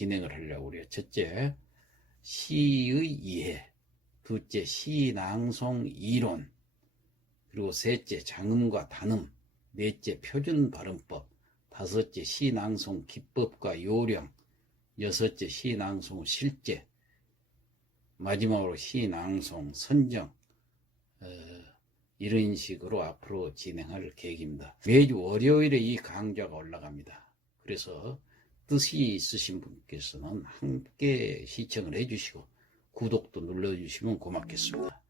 진행을 하려고 그래요. 첫째, 시의 이해, 둘째, 시낭송 이론, 그리고 셋째, 장음과 단음, 넷째, 표준 발음법, 다섯째, 시낭송 기법과 요령, 여섯째, 시낭송 실제, 마지막으로 시낭송 선정, 이런 식으로 앞으로 진행할 계획입니다. 매주 월요일에 이 강좌가 올라갑니다. 그래서 뜻이 있으신 분께서는 함께 시청을 해주시고 구독도 눌러주시면 고맙겠습니다.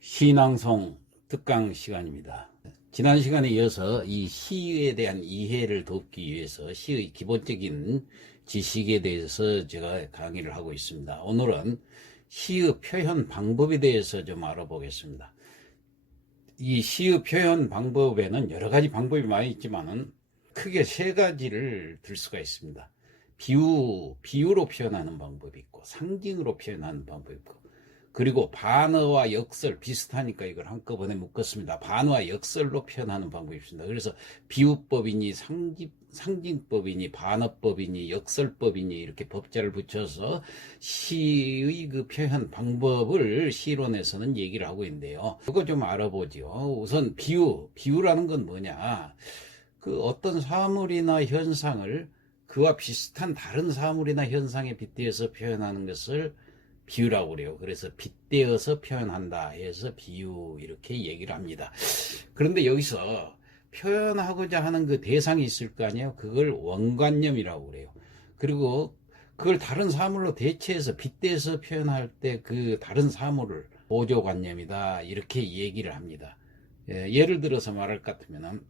시낭송 특강 시간입니다. 지난 시간에 이어서 이 시에 대한 이해를 돕기 위해서 시의 기본적인 지식에 대해서 제가 강의를 하고 있습니다. 오늘은 시의 표현 방법에 대해서 좀 알아보겠습니다. 이 시의 표현 방법에는 여러 가지 방법이 많이 있지만은 크게 세 가지를 들 수가 있습니다. 비유로 표현하는 방법이 있고, 상징으로 표현하는 방법이 있고, 그리고 반어와 역설, 비슷하니까 이걸 한꺼번에 묶었습니다. 반어와 역설로 표현하는 방법이 있습니다. 그래서 비유법이니 상징법이니 반어법이니 역설법이니 이렇게 법자를 붙여서 시의 그 표현 방법을 시론에서는 얘기를 하고 있는데요. 이거 좀 알아보죠. 우선 비유라는 건 뭐냐? 그 어떤 사물이나 현상을 그와 비슷한 다른 사물이나 현상에 빗대어서 표현하는 것을 비유라고 그래요. 그래서 빗대어서 표현한다 해서 비유 이렇게 얘기를 합니다. 그런데 여기서 표현하고자 하는 그 대상이 있을 거 아니에요. 그걸 원관념이라고 그래요. 그리고 그걸 다른 사물로 대체해서 빗대서 표현할 때 그 다른 사물을 보조관념이다 이렇게 얘기를 합니다. 예를 들어서 말할 것 같으면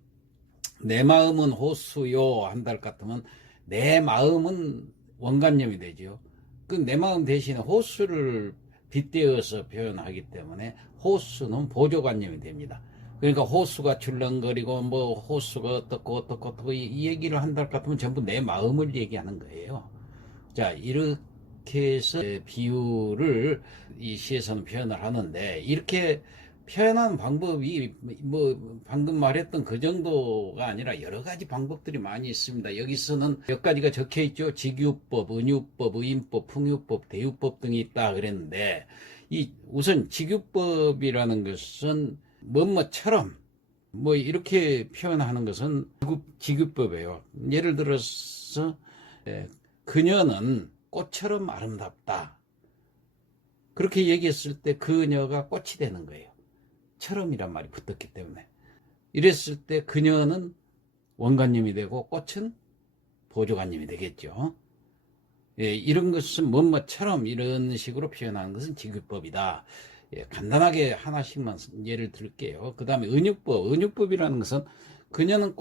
내 마음은 호수요 한달 같으면 내 마음은 원관념이 되죠. 그 내 마음 대신에 호수를 빗대어서 표현하기 때문에 호수는 보조관념이 됩니다. 그러니까 호수가 출렁거리고 뭐 호수가 어떻고 이 얘기를 한달 같으면 전부 내 마음을 얘기하는 거예요. 자, 이렇게 해서 비유를 이 시에서는 표현을 하는데, 이렇게 표현하는 방법이 뭐 방금 말했던 그 정도가 아니라 여러 가지 방법들이 많이 있습니다. 여기서는 몇 가지가 적혀 있죠. 직유법, 은유법, 의인법, 풍유법, 대유법 등이 있다 그랬는데, 우선 직유법이라는 것은 뭐뭐처럼 뭐 이렇게 표현하는 것은 직유법이에요. 예를 들어서 그녀는 꽃처럼 아름답다. 그렇게 얘기했을 때 그녀가 꽃이 되는 거예요. 처럼이란 말이 붙었기 때문에. 이랬을 때 그녀는 원관념이 되고 꽃은 보조관념이 되겠죠. 이런 것은 뭐뭐처럼 이런 식으로 표현하는 것은 직유법이다. 간단하게 하나씩만 예를 들게요. 그 다음에 은유법이라는 것은 그녀는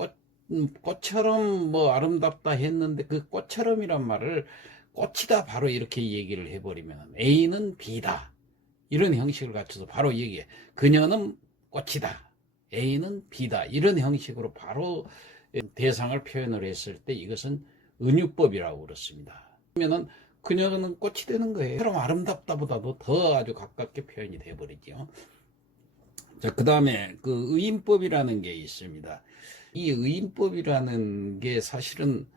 꽃처럼 뭐 아름답다 했는데 그 꽃처럼이란 말을 꽃이다 바로 이렇게 얘기를 해버리면 A는 B다. 이런 형식을 갖춰서 바로 얘기해. 그녀는 꽃이다. A는 B다. 이런 형식으로 바로 대상을 표현을 했을 때 이것은 은유법이라고 그렇습니다. 그러면은 그녀는 꽃이 되는 거예요. 처럼 아름답다보다도 더 아주 가깝게 표현이 돼버리죠. 자, 그 다음에 그 의인법이라는 게 있습니다. 이 의인법이라는 게 사실은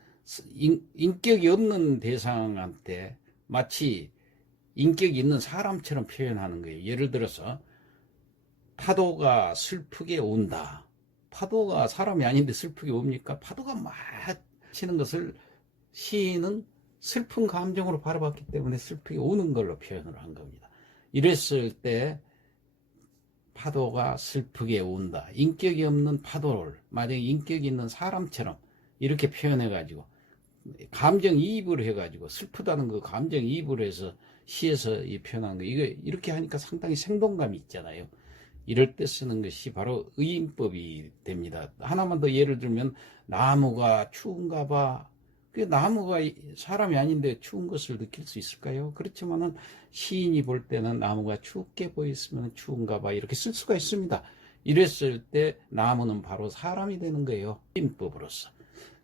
인격이 없는 대상한테 마치 인격이 있는 사람처럼 표현하는 거예요. 예를 들어서 파도가 슬프게 온다. 파도가 사람이 아닌데 슬프게 옵니까? 파도가 막 치는 것을 시인은 슬픈 감정으로 바라봤기 때문에 슬프게 우는 걸로 표현을 한 겁니다. 이랬을 때 파도가 슬프게 운다. 인격이 없는 파도를 만약에 인격이 있는 사람처럼 이렇게 표현해가지고 감정이입을 해가지고 슬프다는 그 감정이입을 해서 시에서 표현한 거, 이거 이렇게 하니까 상당히 생동감이 있잖아요. 이럴 때 쓰는 것이 바로 의인법이 됩니다. 하나만 더 예를 들면 나무가 추운가 봐. 그 나무가 사람이 아닌데 추운 것을 느낄 수 있을까요? 그렇지만은 시인이 볼 때는 나무가 춥게 보였으면 추운가 봐 이렇게 쓸 수가 있습니다. 이랬을 때 나무는 바로 사람이 되는 거예요. 의인법으로서.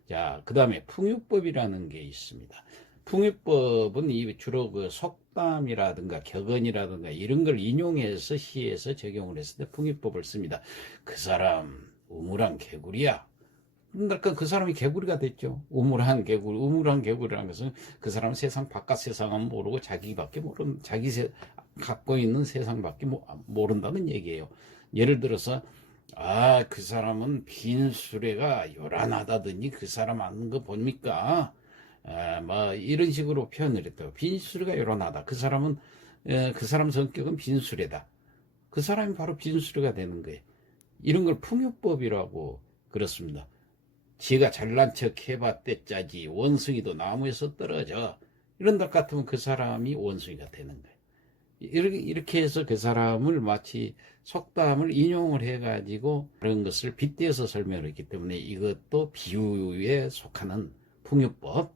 자, 그 다음에 풍유법이라는 게 있습니다. 풍유법은 주로 그 속담이라든가 격언이라든가 이런 걸 인용해서 시에서 적용을 했을 때 풍유법을 씁니다. 그 사람 우물안 개구리야. 그러니까 그 사람이 개구리가 됐죠. 우물한 개구리, 우물한 개구리라는 것은 그 사람은 세상 바깥 세상은 모르고 자기밖에 모르는, 갖고 있는 세상밖에 모른다는 얘기예요. 예를 들어서 그 사람은 빈수레가 요란하다더니 그 사람 아는 거 봅니까? 뭐 이런 식으로 표현을 했다고. 빈수레가 요란하다. 그 사람은 그 사람 성격은 빈수레다. 그 사람이 바로 빈수레가 되는 거예요. 이런 걸 풍요법이라고 그렇습니다. 지가 잘난 척 해봤대 짜지 원숭이도 나무에서 떨어져. 이런 것 같으면 그 사람이 원숭이가 되는 거예요. 이렇게 해서 그 사람을 마치 속담을 인용을 해가지고 그런 것을 빗대어서 설명을 했기 때문에 이것도 비유에 속하는 풍요법.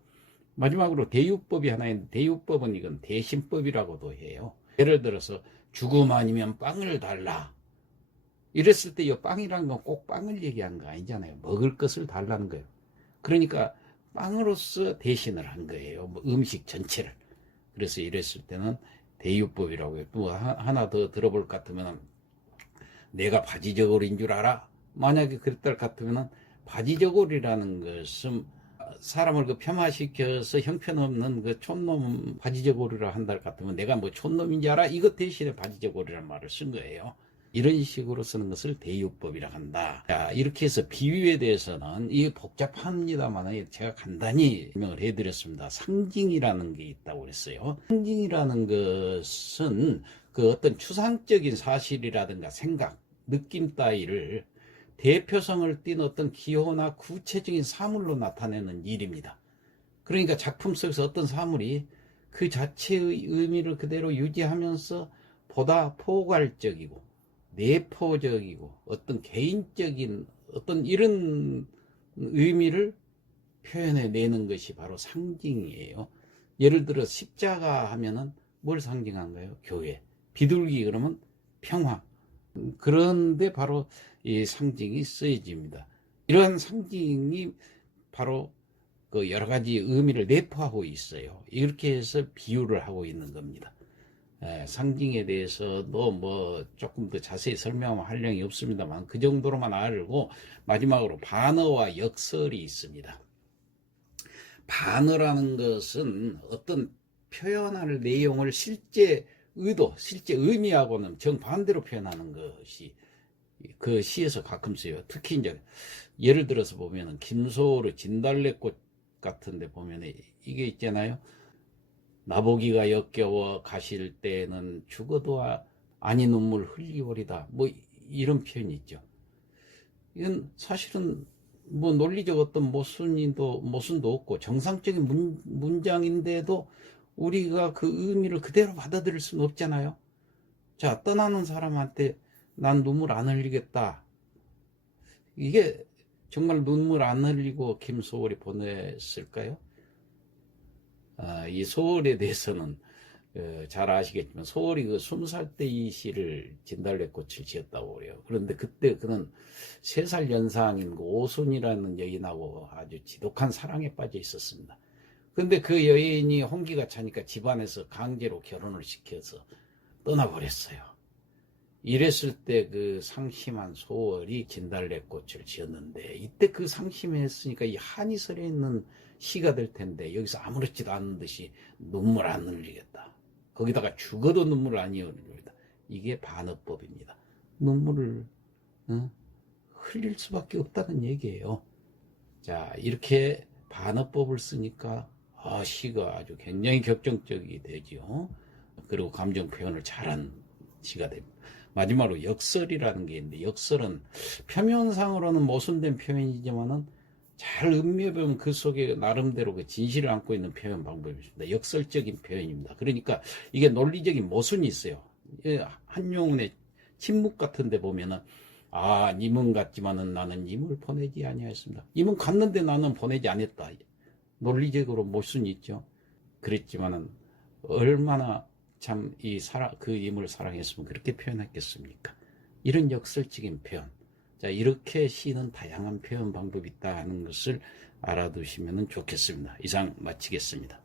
마지막으로 대유법이 하나 있는데, 대유법은 이건 대신법이라고도 해요. 예를 들어서 죽음 아니면 빵을 달라. 이랬을 때 이 빵이라는 건 꼭 빵을 얘기한 거 아니잖아요. 먹을 것을 달라는 거예요. 그러니까 빵으로서 대신을 한 거예요. 뭐 음식 전체를. 그래서 이랬을 때는 대유법이라고 해요. 또 하나 더 들어볼 것 같으면, 내가 바지저고리인 줄 알아? 만약에 그랬다 것 같으면, 바지저고리라는 것은 사람을 그 폄하시켜서 형편없는 그 촌놈 바지저고리라 한다 것 같으면, 내가 뭐 촌놈인지 알아? 이것 대신에 바지저고리라는 말을 쓴 거예요. 이런 식으로 쓰는 것을 대유법이라 한다. 자, 이렇게 해서 비유에 대해서는 이게 복잡합니다만 제가 간단히 설명을 해드렸습니다. 상징이라는 게 있다고 그랬어요. 상징이라는 것은 그 어떤 추상적인 사실이라든가 생각, 느낌 따위를 대표성을 띤 어떤 기호나 구체적인 사물로 나타내는 일입니다. 그러니까 작품 속에서 어떤 사물이 그 자체의 의미를 그대로 유지하면서 보다 포괄적이고 내포적이고 어떤 개인적인 어떤 이런 의미를 표현해 내는 것이 바로 상징이에요. 예를 들어 십자가 하면은 뭘 상징한가요? 교회. 비둘기 그러면 평화. 그런데 바로 이 상징이 쓰여집니다. 이러한 상징이 바로 그 여러 가지 의미를 내포하고 있어요. 이렇게 해서 비유를 하고 있는 겁니다. 상징에 대해서도 뭐 조금 더 자세히 설명하면 할령이 없습니다만 그 정도로만 알고, 마지막으로 반어와 역설이 있습니다. 반어라는 것은 어떤 표현할 내용을 실제 의도, 실제 의미하고는 정반대로 표현하는 것이 그 시에서 가끔 쓰여요. 특히 이제 예를 들어서 보면은 김소월의 진달래꽃 같은 데 보면 이게 있잖아요. 나보기가 역겨워 가실 때는 죽어도 아니 눈물 흘리오리다. 뭐 이런 표현이 있죠. 이건 사실은 뭐 논리적 어떤 모순도 없고 정상적인 문장인데도 우리가 그 의미를 그대로 받아들일 수는 없잖아요. 자, 떠나는 사람한테 난 눈물 안 흘리겠다. 이게 정말 눈물 안 흘리고 김소월이 보냈을까요? 이 소월에 대해서는 잘 아시겠지만 소월이 그 20살 때 이 시를 진달래꽃을 지었다고 그래요. 그런데 그때 그는 3살 연상인 그 오순이라는 여인하고 아주 지독한 사랑에 빠져 있었습니다. 그런데 그 여인이 홍기가 차니까 집안에서 강제로 결혼을 시켜서 떠나버렸어요. 이랬을 때 그 상심한 소월이 진달래꽃을 지었는데, 이때 그 상심했으니까 이 한이 서려 있는 시가 될 텐데 여기서 아무렇지도 않은 듯이 눈물 안 흘리겠다. 거기다가 죽어도 눈물 안 흘리겠다. 이게 반어법입니다. 눈물을 흘릴 수밖에 없다는 얘기예요. 자, 이렇게 반어법을 쓰니까 시가 아주 굉장히 격정적이 되죠. 그리고 감정 표현을 잘한 시가 됩니다. 마지막으로 역설이라는 게 있는데, 역설은 표면상으로는 모순된 표현이지만은 잘 음미해보면 그 속에 나름대로 그 진실을 안고 있는 표현 방법입니다. 역설적인 표현입니다. 그러니까 이게 논리적인 모순이 있어요. 한용운의 침묵 같은 데 보면은 님은 같지만은 나는 님을 보내지 아니하였습니다. 님은 갔는데 나는 보내지 않았다. 논리적으로 모순이 있죠. 그랬지만은 얼마나 참 그 님을 사랑했으면 그렇게 표현했겠습니까? 이런 역설적인 표현. 자, 이렇게 시는 다양한 표현 방법이 있다 하는 것을 알아두시면 좋겠습니다. 이상 마치겠습니다.